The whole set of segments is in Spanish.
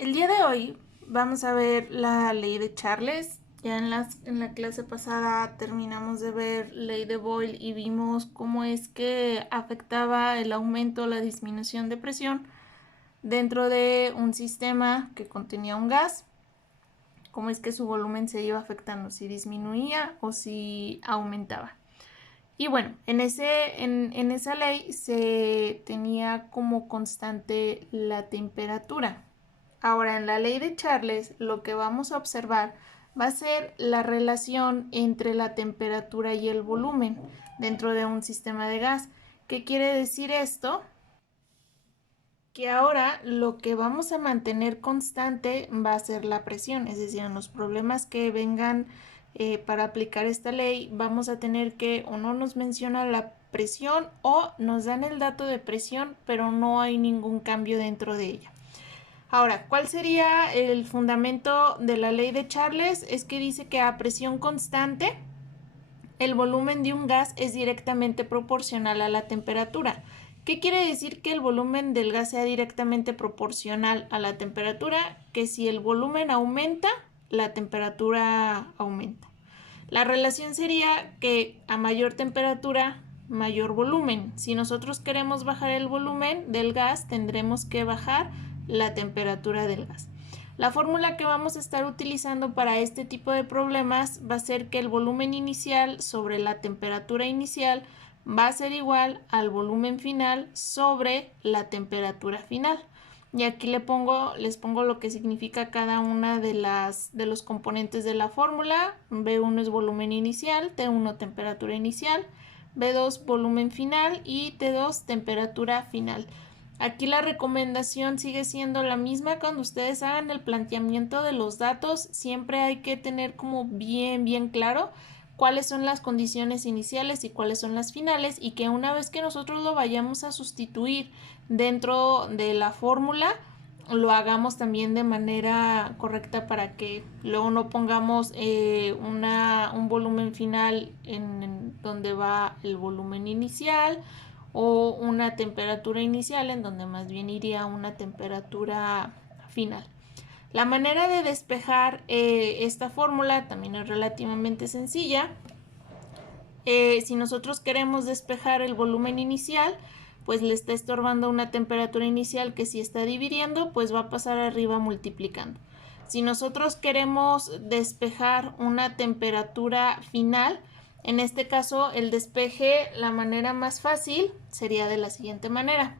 El día de hoy vamos a ver la ley de Charles. Ya en la clase pasada terminamos de ver ley de Boyle y vimos cómo es que afectaba el aumento o la disminución de presión dentro de un sistema que contenía un gas, cómo es que su volumen se iba afectando, si disminuía o si aumentaba. Y bueno, en esa ley se tenía como constante la temperatura. Ahora, en la ley de Charles, lo que vamos a observar va a ser la relación entre la temperatura y el volumen dentro de un sistema de gas. ¿Qué quiere decir esto? Que ahora lo que vamos a mantener constante va a ser la presión, es decir, en los problemas que vengan para aplicar esta ley vamos a tener que o no nos menciona la presión o nos dan el dato de presión pero no hay ningún cambio dentro de ella. Ahora, ¿cuál sería el fundamento de la ley de Charles? Es que dice que a presión constante el volumen de un gas es directamente proporcional a la temperatura. ¿Qué quiere decir que el volumen del gas sea directamente proporcional a la temperatura? Que si el volumen aumenta, la temperatura aumenta. La relación sería que a mayor temperatura, mayor volumen. Si nosotros queremos bajar el volumen del gas, tendremos que bajar la temperatura del gas. La fórmula que vamos a estar utilizando para este tipo de problemas va a ser que el volumen inicial sobre la temperatura inicial va a ser igual al volumen final sobre la temperatura final. Y aquí les pongo lo que significa cada una de los componentes de la fórmula. B1 es volumen inicial, T1 temperatura inicial, B2 volumen final y T2 temperatura final. Aquí la recomendación sigue siendo la misma. Cuando ustedes hagan el planteamiento de los datos, siempre hay que tener como bien claro cuáles son las condiciones iniciales y cuáles son las finales, y que una vez que nosotros lo vayamos a sustituir dentro de la fórmula, lo hagamos también de manera correcta para que luego no pongamos un volumen final en donde va el volumen inicial, o una temperatura inicial en donde más bien iría una temperatura final. La manera de despejar esta fórmula también es relativamente sencilla. Si nosotros queremos despejar el volumen inicial, pues le está estorbando una temperatura inicial que si está dividiendo, pues va a pasar arriba multiplicando. Si nosotros queremos despejar una temperatura final, en este caso el despeje, la manera más fácil sería de la siguiente manera.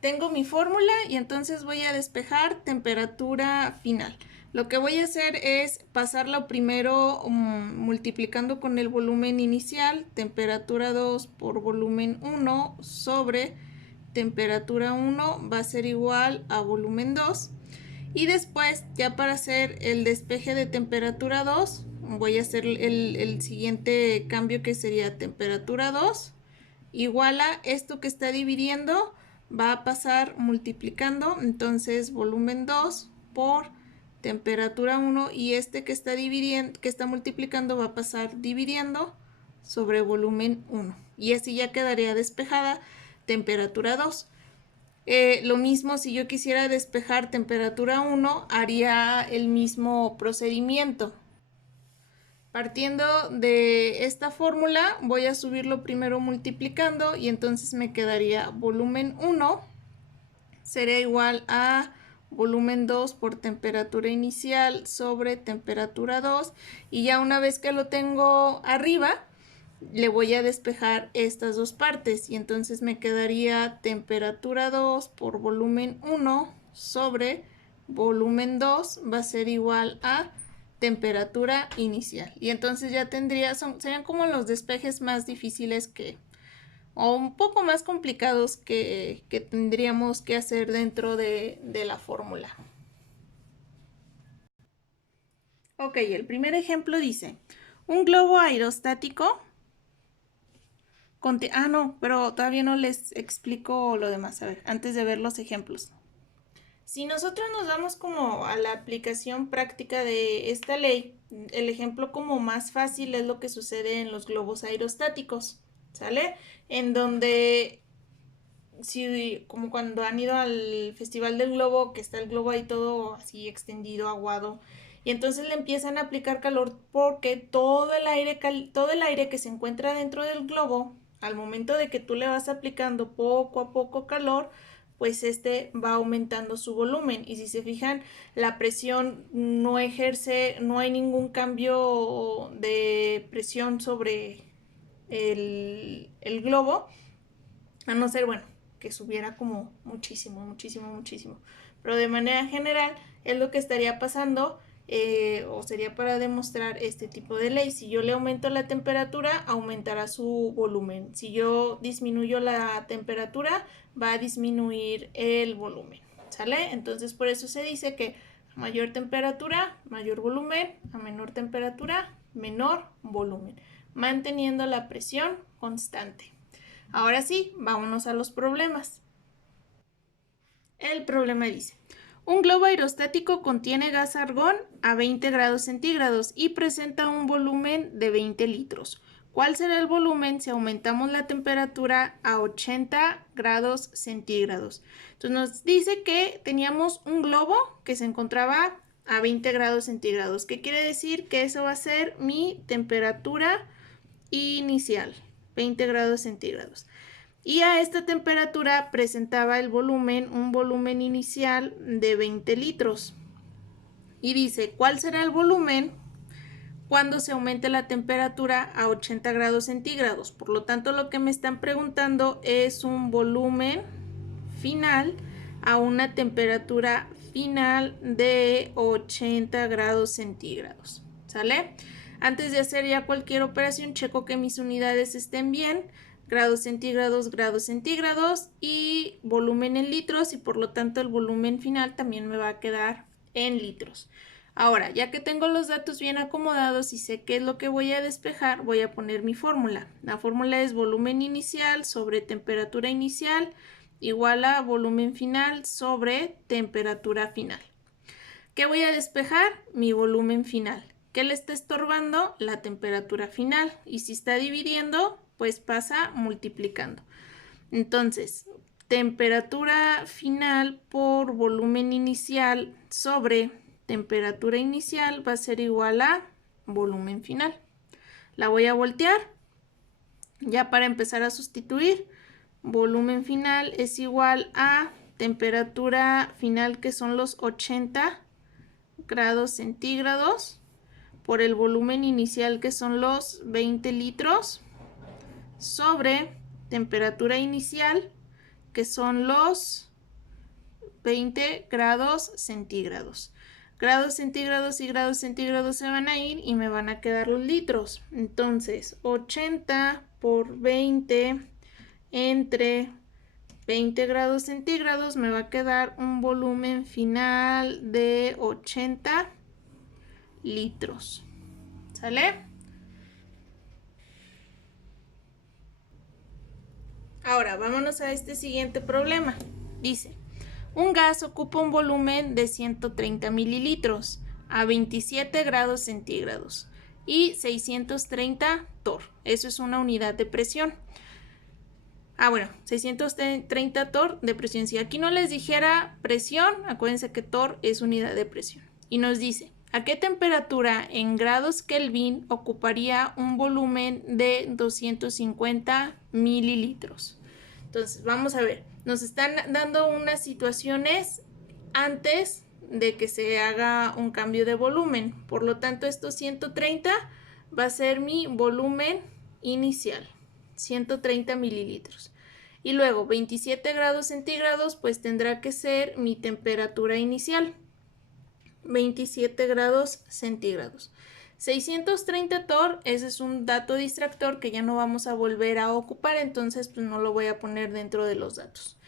Tengo mi fórmula y entonces voy a despejar temperatura final. Lo que voy a hacer es pasarlo primero multiplicando con el volumen inicial, temperatura 2 por volumen 1 sobre temperatura 1 va a ser igual a volumen 2. Y después, ya para hacer el despeje de temperatura 2, voy a hacer el siguiente cambio, que sería temperatura 2 igual a esto que está dividiendo, va a pasar multiplicando, entonces volumen 2 por temperatura 1, y este que está dividiendo, que está multiplicando, va a pasar dividiendo sobre volumen 1, y así ya quedaría despejada temperatura 2. Lo mismo si yo quisiera despejar temperatura 1, haría el mismo procedimiento. Partiendo de esta fórmula, voy a subirlo primero multiplicando, y entonces me quedaría volumen 1 será igual a volumen 2 por temperatura inicial sobre temperatura 2, y ya una vez que lo tengo arriba, le voy a despejar estas dos partes, y entonces me quedaría temperatura 2 por volumen 1 sobre volumen 2 va a ser igual a temperatura inicial. Y entonces ya serían como los despejes más difíciles o un poco más complicados que tendríamos que hacer dentro de la fórmula. Ok, el primer ejemplo dice, un globo aerostático no, pero todavía no les explico lo demás. A ver, antes de ver los ejemplos. Si nosotros nos vamos como a la aplicación práctica de esta ley, el ejemplo como más fácil es lo que sucede en los globos aerostáticos, ¿sale? En donde si como cuando han ido al Festival del Globo, que está el globo ahí todo así extendido, aguado, y entonces le empiezan a aplicar calor porque todo el aire que se encuentra dentro del globo, al momento de que tú le vas aplicando poco a poco calor, pues este va aumentando su volumen. Y si se fijan, la presión no ejerce, no hay ningún cambio de presión sobre el globo, a no ser, bueno, que subiera como muchísimo, muchísimo, muchísimo. Pero de manera general es lo que estaría pasando, o sería para demostrar este tipo de ley. Si yo le aumento la temperatura, aumentará su volumen. Si yo disminuyo la temperatura, va a disminuir el volumen. ¿Sale? Entonces por eso se dice que a mayor temperatura, mayor volumen, a menor temperatura, menor volumen, manteniendo la presión constante. Ahora sí, vámonos a los problemas. El problema dice: un globo aerostático contiene gas argón a 20 grados centígrados y presenta un volumen de 20 litros. ¿Cuál será el volumen si aumentamos la temperatura a 80 grados centígrados? Entonces nos dice que teníamos un globo que se encontraba a 20 grados centígrados. ¿Qué quiere decir? Que eso va a ser mi temperatura inicial, 20 grados centígrados. Y a esta temperatura presentaba el volumen, un volumen inicial de 20 litros. Y dice, ¿cuál será el volumen cuando se aumente la temperatura a 80 grados centígrados? Por lo tanto, lo que me están preguntando es un volumen final a una temperatura final de 80 grados centígrados. ¿Sale? Antes de hacer ya cualquier operación, checo que mis unidades estén bien. Grados centígrados y volumen en litros, y por lo tanto el volumen final también me va a quedar en litros. Ahora, ya que tengo los datos bien acomodados y sé qué es lo que voy a despejar, voy a poner mi fórmula. La fórmula es volumen inicial sobre temperatura inicial igual a volumen final sobre temperatura final. ¿Qué voy a despejar? Mi volumen final. ¿Qué le está estorbando? La temperatura final. Y si está dividiendo, pues pasa multiplicando. Entonces, temperatura final por volumen inicial sobre temperatura inicial va a ser igual a volumen final. La voy a voltear ya para empezar a sustituir. Volumen final es igual a temperatura final, que son los 80 grados centígrados, por el volumen inicial, que son los 20 litros, sobre temperatura inicial, que son los 20 grados centígrados. Grados centígrados y grados centígrados se van a ir y me van a quedar los litros. Entonces, 80 por 20 entre 20 grados centígrados me va a quedar un volumen final de 80 litros. ¿Sale? Ahora, vámonos a este siguiente problema. Dice, un gas ocupa un volumen de 130 mililitros a 27 grados centígrados y 630 torr. Eso es una unidad de presión. Bueno, 630 torr de presión. Si aquí no les dijera presión, acuérdense que torr es unidad de presión. Y nos dice, ¿a qué temperatura en grados Kelvin ocuparía un volumen de 250 mililitros? Entonces, vamos a ver. Nos están dando unas situaciones antes de que se haga un cambio de volumen. Por lo tanto, estos 130 va a ser mi volumen inicial. 130 mililitros. Y luego 27 grados centígrados, pues tendrá que ser mi temperatura inicial. 27 grados centígrados. 630 torr, ese es un dato distractor que ya no vamos a volver a ocupar, entonces pues no lo voy a poner dentro de los datos.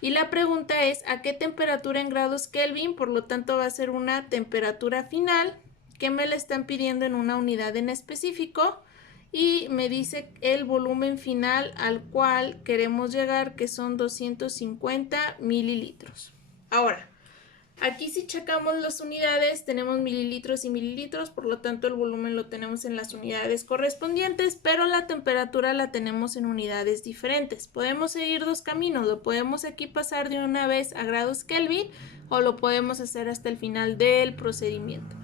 Y la pregunta es, ¿a qué temperatura en grados Kelvin? Por lo tanto va a ser una temperatura final que me la están pidiendo en una unidad en específico. Y me dice el volumen final al cual queremos llegar, que son 250 mililitros. Ahora, Aquí si checamos las unidades tenemos mililitros y mililitros, por lo tanto el volumen lo tenemos en las unidades correspondientes, pero la temperatura la tenemos en unidades diferentes. Podemos seguir dos caminos, lo podemos aquí pasar de una vez a grados Kelvin o lo podemos hacer hasta el final del procedimiento.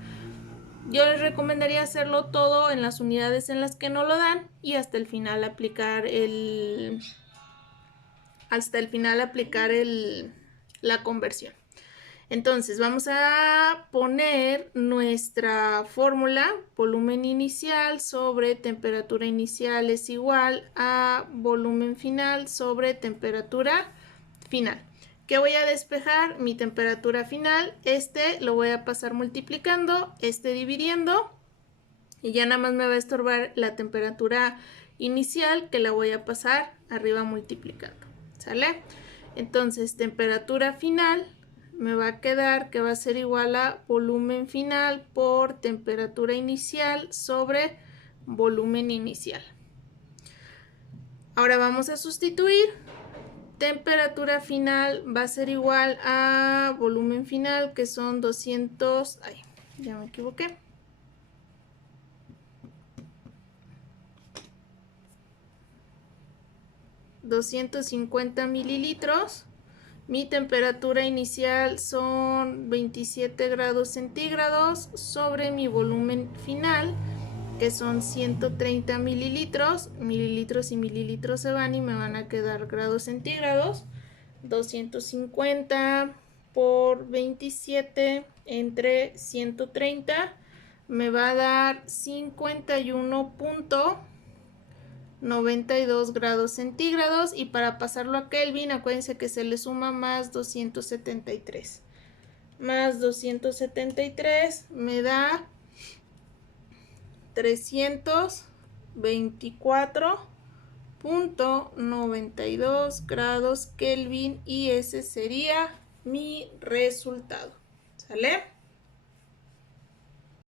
Yo les recomendaría hacerlo todo en las unidades en las que no lo dan y hasta el final aplicar la conversión. Entonces vamos a poner nuestra fórmula, volumen inicial sobre temperatura inicial es igual a volumen final sobre temperatura final. ¿Qué voy a despejar? Mi temperatura final, lo voy a pasar multiplicando, dividiendo y ya nada más me va a estorbar la temperatura inicial que la voy a pasar arriba multiplicando, ¿sale? Entonces temperatura final me va a quedar que va a ser igual a volumen final por temperatura inicial sobre volumen inicial. Ahora vamos a sustituir. Temperatura final va a ser igual a volumen final, que son 200, ay, ya me equivoqué. 250 mililitros. Mi temperatura inicial son 27 grados centígrados sobre mi volumen final, que son 130 mililitros. Mililitros y mililitros se van y me van a quedar grados centígrados. 250 por 27 entre 130 me va a dar 51.92 grados centígrados, y para pasarlo a Kelvin acuérdense que se le suma más 273. Más 273 me da 324.92 grados Kelvin y ese sería mi resultado. ¿Sale?